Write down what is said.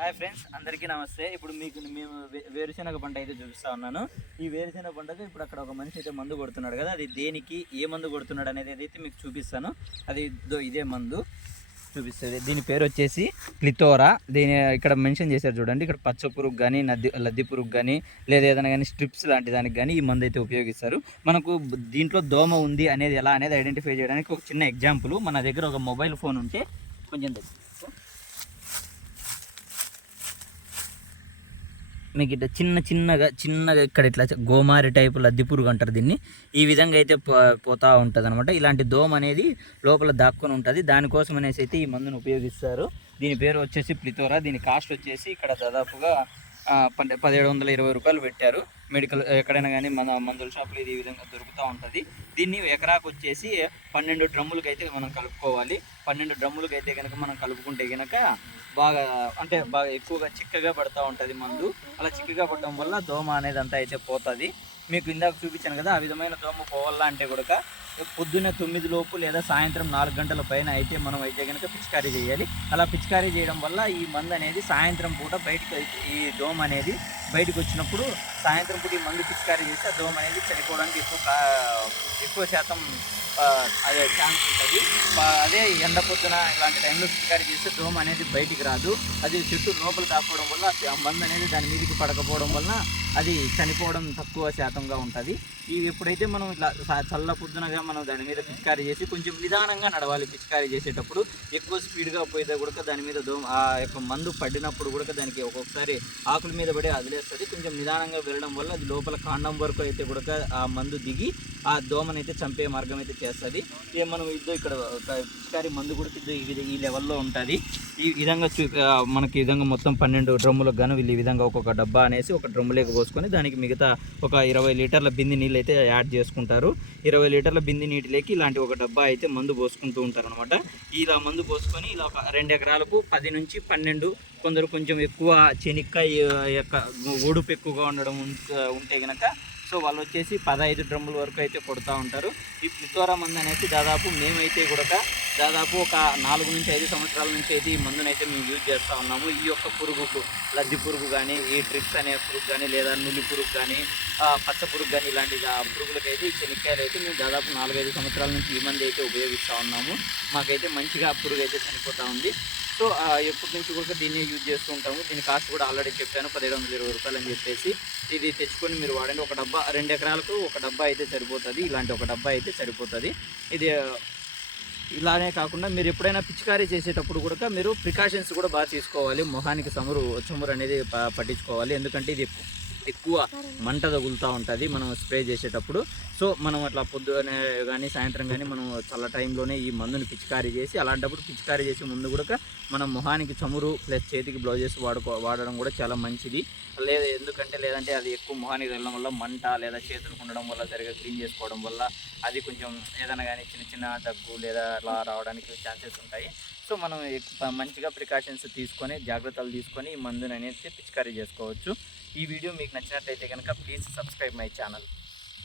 Hi friends అందరికీ నమస్తే. ఇప్పుడు మీకు మేము వే- వేరుశెనగ పంట అయితే చూపిస్తా ఉన్నాను. ఈ వేరుశెనగ పంటకు ఇప్పుడు అక్కడ ఒక మనిషి అయితే మందు కొడుతున్నాడు కదా అది దేనికి ఏ మందు కొడుతున్నాడు అనేది అయితే మీకు చూపిస్తాను. అది ఇదే మందు చూపిస్తుంది. దీని పేరు వచ్చేసి క్లితోరా. దీని ఇక్కడ మెన్షన్ చేశారు చూడండి. ఇక్కడ పచ్చ పురుగు కానీ నద్ది లద్ది పురుగు కానీ లేదా ఏదైనా కానీ స్ట్రిప్స్ లాంటి దానికి కానీ ఈ మందు అయితే ఉపయోగిస్తారు. మనకు దీంట్లో దోమ ఉంది అనేది ఎలా అనేది ఐడెంటిఫై చేయడానికి ఒక చిన్న ఎగ్జాంపుల్. మన దగ్గర ఒక మొబైల్ ఫోన్ ఉంటే కొంచెం దగ్గర. మీకు ఇట్లా చిన్న చిన్నగా చిన్నగా ఇక్కడ ఇట్లా గోమారి టైపు లద్ది పురుగు అంటారు దీన్ని. ఈ విధంగా అయితే పోతా ఉంటుంది అనమాట ఇలాంటి దోమ అనేది లోపల దాక్కుని ఉంటుంది. దానికోసం అనేసి అయితే ఈ మందును ఉపయోగిస్తారు. దీని పేరు వచ్చేసి ప్లితోరా దీని కాస్ట్ వచ్చేసి ఇక్కడ దాదాపుగా పంటే పదిహేడు వందల ఇరవై రూపాయలు పెట్టారు. మెడికల్ ఎక్కడైనా కానీ మన మందుల షాపులు ఇది ఈ విధంగా దొరుకుతూ ఉంటుంది. దీన్ని ఎకరాకు వచ్చేసి పన్నెండు డ్రమ్ములకి అయితే మనం కలుపుకోవాలి. పన్నెండు డ్రమ్ములకి అయితే కనుక మనం కలుపుకుంటే కనుక బాగా అంటే బాగా ఎక్కువగా చిక్కగా పడుతూ ఉంటుంది మందు. అలా చిక్కగా పడటం వల్ల దోమ అనేది అంతా అయితే పోతుంది. మీకు ఇందాక చూపించాను కదా ఆ విధమైన దోమ పోవాలా అంటే కూడా పొద్దున్న తొమ్మిది లోపు లేదా సాయంత్రం నాలుగు గంటల పైన అయితే మనం అయితే కనుక పిచికారీ చేయాలి. అలా పిచికారీ చేయడం వల్ల ఈ మందు అనేది సాయంత్రం పూట బయటకు ఈ దోమ అనేది బయటకు వచ్చినప్పుడు సాయంత్రం పూట ఈ మందు పిచికారీ చేస్తే ఆ దోమ అనేది చనిపోవడానికి ఎక్కువ ఎక్కువ శాతం అదే ఛాన్స్ ఉంటుంది. అదే ఎండ పొద్దున ఇలాంటి టైంలో పిచికారీ చేస్తే దోమ అనేది బయటికి రాదు. అది చెట్టు లోపల కాకపోవడం వల్ల ఆ మందు అనేది దాని మీదకి పడకపోవడం వల్ల అది చనిపోవడం తక్కువ శాతంగా ఉంటుంది. ఇవి ఎప్పుడైతే మనం ఇట్లా చల్ల పొద్దునగా మనం దాని మీద పిచికారీ చేసి కొంచెం నిదానంగా నడవాలి పిచికారీ చేసేటప్పుడు ఎక్కువ స్పీడ్గా పోయితే కూడా దాని మీద దోమ ఆ యొక్క మందు పడినప్పుడు కూడా దానికి ఒక్కొక్కసారి ఆకుల మీద పడి చేస్తుంది. కొంచెం నిదానంగా వెళ్ళడం వల్ల అది లోపల కాండం వరకు అయితే కూడా ఆ మందు దిగి ఆ దోమనైతే అయితే చంపే మార్గం అయితే చేస్తుంది. ఏ మనం ఇద్దో ఇక్కడ ఒకసారి మందు కూడా ఇద్దో ఈ ఈ లెవెల్లో ఉంటుంది. ఈ విధంగా చూ మనకి విధంగా మొత్తం పన్నెండు డ్రమ్ములకు గాను వీళ్ళు ఈ విధంగా ఒక్కొక్క డబ్బా అనేసి ఒక డ్రమ్ములోకి పోసుకొని దానికి మిగతా ఒక ఇరవై లీటర్ల బింది నీళ్ళు అయితే యాడ్ చేసుకుంటారు. ఇరవై లీటర్ల బింది నీటిలోకి ఇలాంటి ఒక డబ్బా అయితే మందు పోసుకుంటూ ఉంటారు అనమాట ఇలా మందు పోసుకొని ఇలా ఒక రెండు ఎకరాలకు పది నుంచి పన్నెండు కొందరు కొంచెం ఎక్కువ చెనిక్కాయ యొక్క ఓడుపు ఎక్కువగా ఉండడం ఉంటే కనుక సో వాళ్ళు వచ్చేసి పదహైదు డ్రమ్ముల వరకు అయితే కొడుతూ ఉంటారు. ఈ ప్లితోరా మందు అనేసి దాదాపు మేమైతే కూడా దాదాపు ఒక నాలుగు నుంచి ఐదు సంవత్సరాల నుంచి అయితే ఈ మందుని అయితే మేము యూజ్ చేస్తూ ఉన్నాము. ఈ యొక్క పురుగుకు లద్ది పురుగు కానీ ఈ ట్రిప్స్ అనే పురుగు కానీ లేదా నులి పురుగు కానీ పచ్చ పురుగు కానీ ఇలాంటి ఆ పురుగులకైతే ఈ చెనిక్కాయలు అయితే మేము దాదాపు నాలుగైదు సంవత్సరాల నుంచి ఈ మంది అయితే ఉపయోగిస్తూ ఉన్నాము. మాకైతే మంచిగా పురుగు అయితే చనిపోతూ ఉంది. సో ఎప్పటి నుంచి కూడా దీన్ని యూజ్ చేస్తూ ఉంటాము. దీని కాస్ట్ కూడా ఆల్రెడీ చెప్పాను పదిహేడు వందల ఇరవై రూపాయలు అని చెప్పేసి. ఇది తెచ్చుకొని మీరు వాడండి. ఒక డబ్బా రెండు ఎకరాలకు ఒక డబ్బా అయితే సరిపోతుంది. ఇలాంటి ఒక డబ్బా అయితే సరిపోతుంది. ఇది ఇలానే కాకుండా మీరు ఎప్పుడైనా పిచికారీ చేసేటప్పుడు కూడా మీరు ప్రికాషన్స్ కూడా బాగా తీసుకోవాలి. మొహానికి చమురు చమురు అనేది పట్టించుకోవాలి. ఎందుకంటే ఇది ఎక్కువ మంట తగులుతూ ఉంటుంది. మనం స్ప్రే చేసేటప్పుడు. సో మనం అట్లా పొద్దునే కానీ సాయంత్రం కానీ మనం చల్ల టైంలోనే ఈ మందుని పిచికారీ చేసి అలాంటప్పుడు పిచికారీ చేసే ముందు కూడా మనం మొహానికి చమురు ప్లస్ చేతికి బ్లౌజెస్ వాడుకో వాడడం కూడా చాలా మంచిది. లేదా ఎందుకంటే లేదంటే అది ఎక్కువ మొహానికి వెళ్ళడం వల్ల మంట లేదా చేతులు ఉండడం వల్ల సరిగా క్లీన్ చేసుకోవడం వల్ల అది కొంచెం ఏదైనా కానీ చిన్న చిన్న దగ్గు లేదా అలా రావడానికి ఛాన్సెస్ ఉంటాయి. సో మనం మంచిగా ప్రికాషన్స్ తీసుకొని జాగ్రత్తలు తీసుకొని ఈ మందుని అనేది పిచికారీ చేసుకోవచ్చు. ఈ వీడియో మీకు నచ్చినట్లయితే కనుక ప్లీజ్ సబ్స్క్రైబ్ మై ఛానల్.